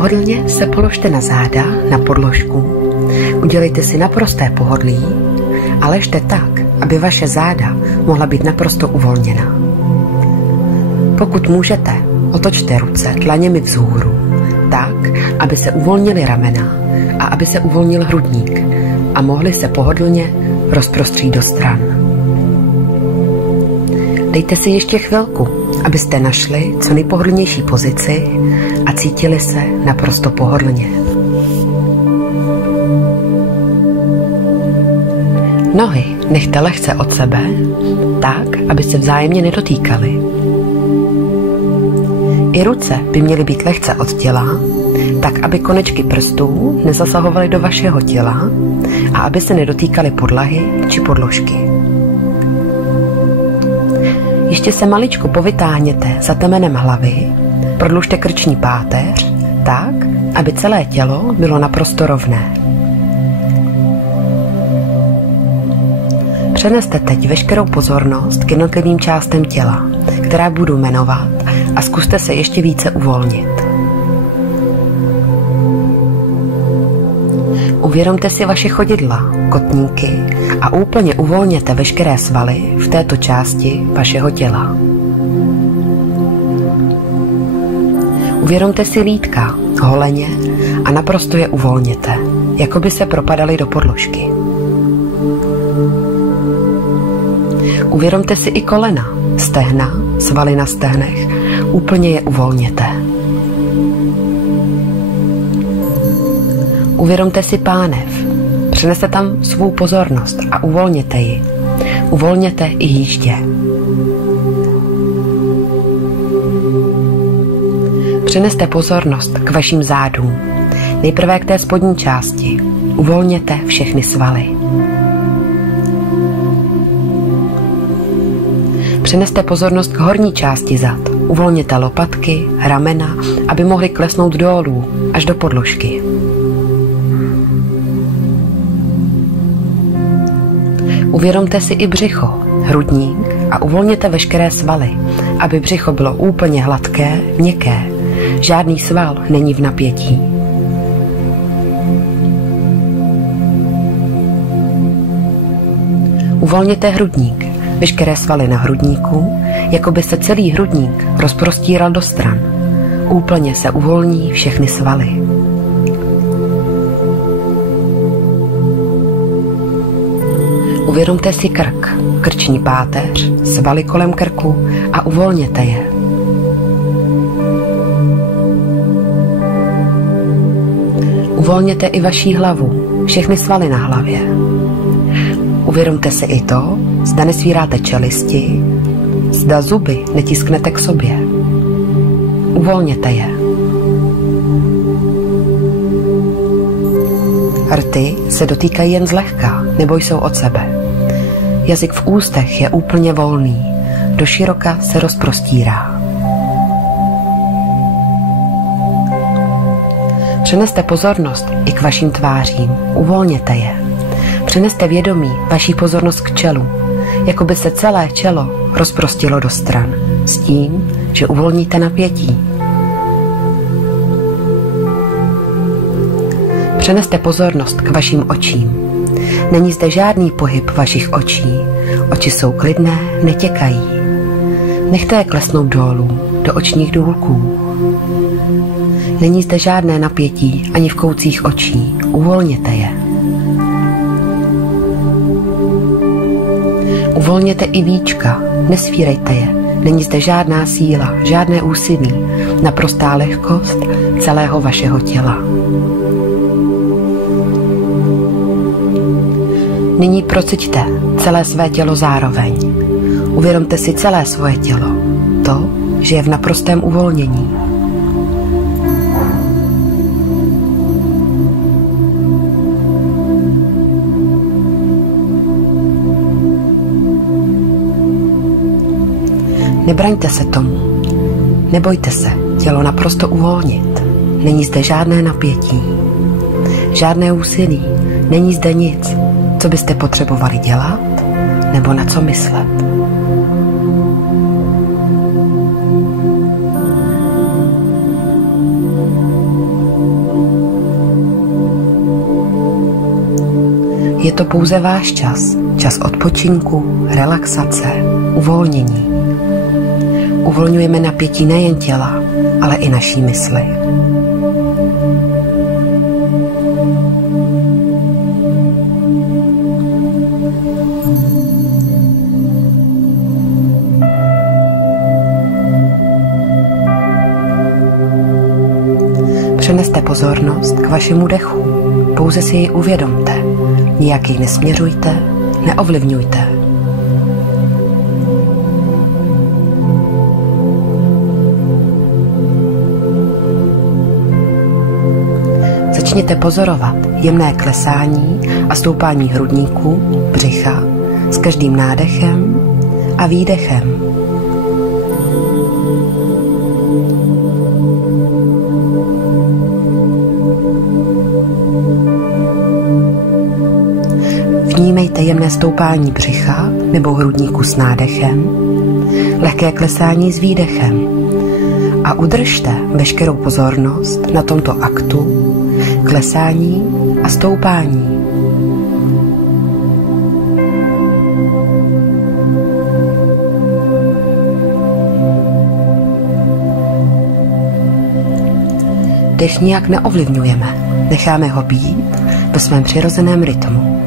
Pohodlně se položte na záda, na podložku, udělejte si naprosté pohodlí a ležte tak, aby vaše záda mohla být naprosto uvolněna. Pokud můžete, otočte ruce dlaněmi vzhůru, tak, aby se uvolnily ramena a aby se uvolnil hrudník a mohli se pohodlně rozprostřít do stran. Dejte si ještě chvilku, abyste našli co nejpohodlnější pozici a cítili se naprosto pohodlně. Nohy nechte lehce od sebe, tak, aby se vzájemně nedotýkaly. I ruce by měly být lehce od těla, tak, aby konečky prstů nezasahovaly do vašeho těla a aby se nedotýkaly podlahy či podložky. Ještě se maličko povytáhněte za temenem hlavy, prodlužte krční páteř tak, aby celé tělo bylo naprosto rovné. Přeneste teď veškerou pozornost k jednotlivým částem těla, která budu jmenovat, a zkuste se ještě více uvolnit. Uvědomte si vaše chodidla, kotníky a úplně uvolněte veškeré svaly v této části vašeho těla. Uvědomte si lítka, holeně a naprosto je uvolněte, jako by se propadaly do podložky. Uvědomte si i kolena, stehna, svaly na stehnech, úplně je uvolněte. Uvědomte si pánev, přeneste tam svou pozornost a uvolněte ji. Uvolněte i jíždě. Přeneste pozornost k vašim zádům. Nejprve k té spodní části. Uvolněte všechny svaly. Přeneste pozornost k horní části zad. Uvolněte lopatky, ramena, aby mohly klesnout dolů až do podložky. Uvědomte si i břicho, hrudník a uvolněte veškeré svaly, aby břicho bylo úplně hladké, měkké. Žádný sval není v napětí. Uvolněte hrudník, veškeré svaly na hrudníku, jako by se celý hrudník rozprostíral do stran. Úplně se uvolní všechny svaly. Uvědomte si krk, krční páteř, svaly kolem krku a uvolněte je. Uvolněte i vaší hlavu, všechny svaly na hlavě. Uvědomte si i to, zda nesvíráte čelisti, zda zuby netisknete k sobě. Uvolněte je. Rty se dotýkají jen zlehka, nebo jsou od sebe. Jazyk v ústech je úplně volný, doširoka se rozprostírá. Přeneste pozornost i k vašim tvářím, uvolněte je. Přeneste vědomí vaší pozornost k čelu, jako by se celé čelo rozprostilo do stran, s tím, že uvolníte napětí. Přeneste pozornost k vašim očím. Není zde žádný pohyb vašich očí. Oči jsou klidné, netěkají. Nechte je klesnout dolů, do očních důlků. Není zde žádné napětí ani v koutcích očí. Uvolněte je. Uvolněte i víčka, nesvírejte je. Není zde žádná síla, žádné úsilí, naprostá lehkost celého vašeho těla. Nyní prociťte celé své tělo zároveň. Uvědomte si celé svoje tělo. To, že je v naprostém uvolnění. Nebraňte se tomu. Nebojte se tělo naprosto uvolnit. Není zde žádné napětí. Žádné úsilí. Není zde nic, co byste potřebovali dělat nebo na co myslet. Je to pouze váš čas. Čas odpočinku, relaxace, uvolnění. Uvolňujeme napětí nejen těla, ale i naší mysli. Přeneste pozornost k vašemu dechu. Pouze si ji uvědomte. Nijak ji nesměřujte, neovlivňujte. Začněte pozorovat jemné klesání a stoupání hrudníku, břicha s každým nádechem a výdechem. Vnímejte jemné stoupání břicha nebo hrudníku s nádechem, lehké klesání s výdechem a udržte veškerou pozornost na tomto aktu klesání a stoupání. Dech nijak neovlivňujeme, necháme ho být ve svém přirozeném rytmu.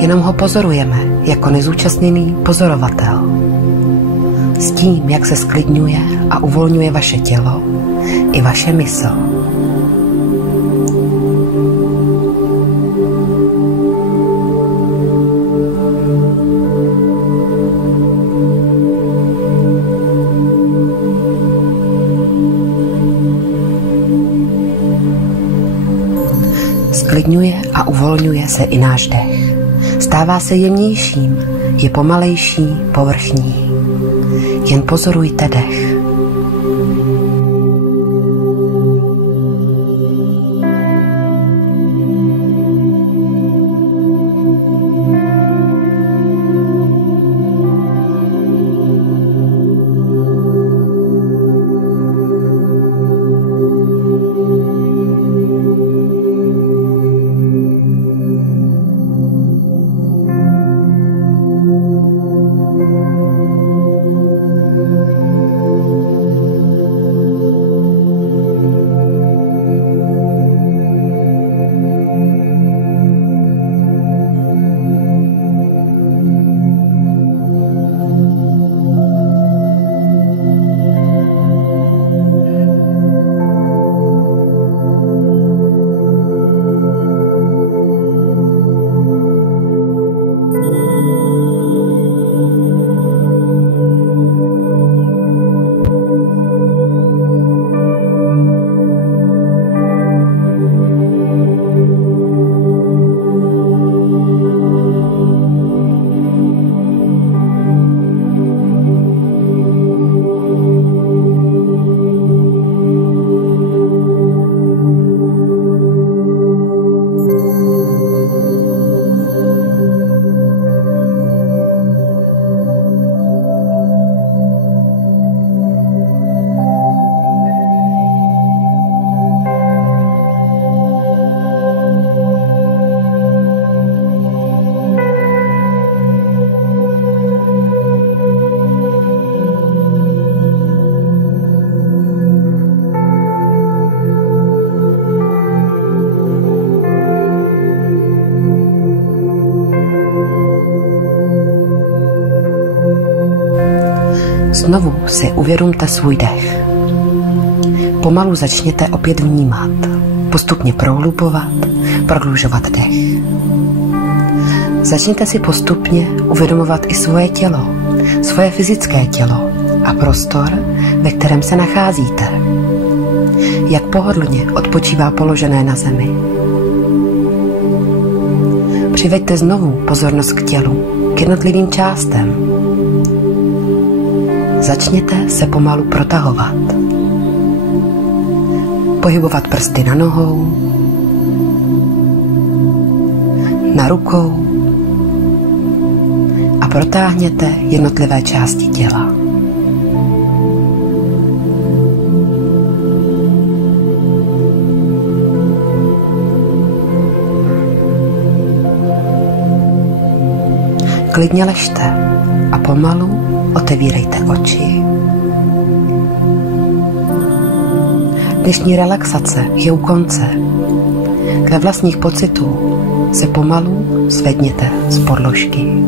Jenom ho pozorujeme jako nezúčastněný pozorovatel. S tím, jak se sklidňuje a uvolňuje vaše tělo i vaše mysl. Sklidňuje a uvolňuje se i náš dech. Stává se jemnějším, je pomalejší, povrchní. Jen pozorujte dech. Znovu si uvědomte svůj dech. Pomalu začněte opět vnímat, postupně prohlubovat, prodlužovat dech. Začněte si postupně uvědomovat i svoje tělo, svoje fyzické tělo a prostor, ve kterém se nacházíte. Jak pohodlně odpočívá položené na zemi. Přiveďte znovu pozornost k tělu, k jednotlivým částem. Začněte se pomalu protahovat. Pohybovat prsty na nohou, na rukou, protáhněte jednotlivé části těla. Klidně ležte a pomalu otevírejte oči. Dnešní relaxace je u konce. Dle vlastních pocitů se pomalu zvedněte z podložky.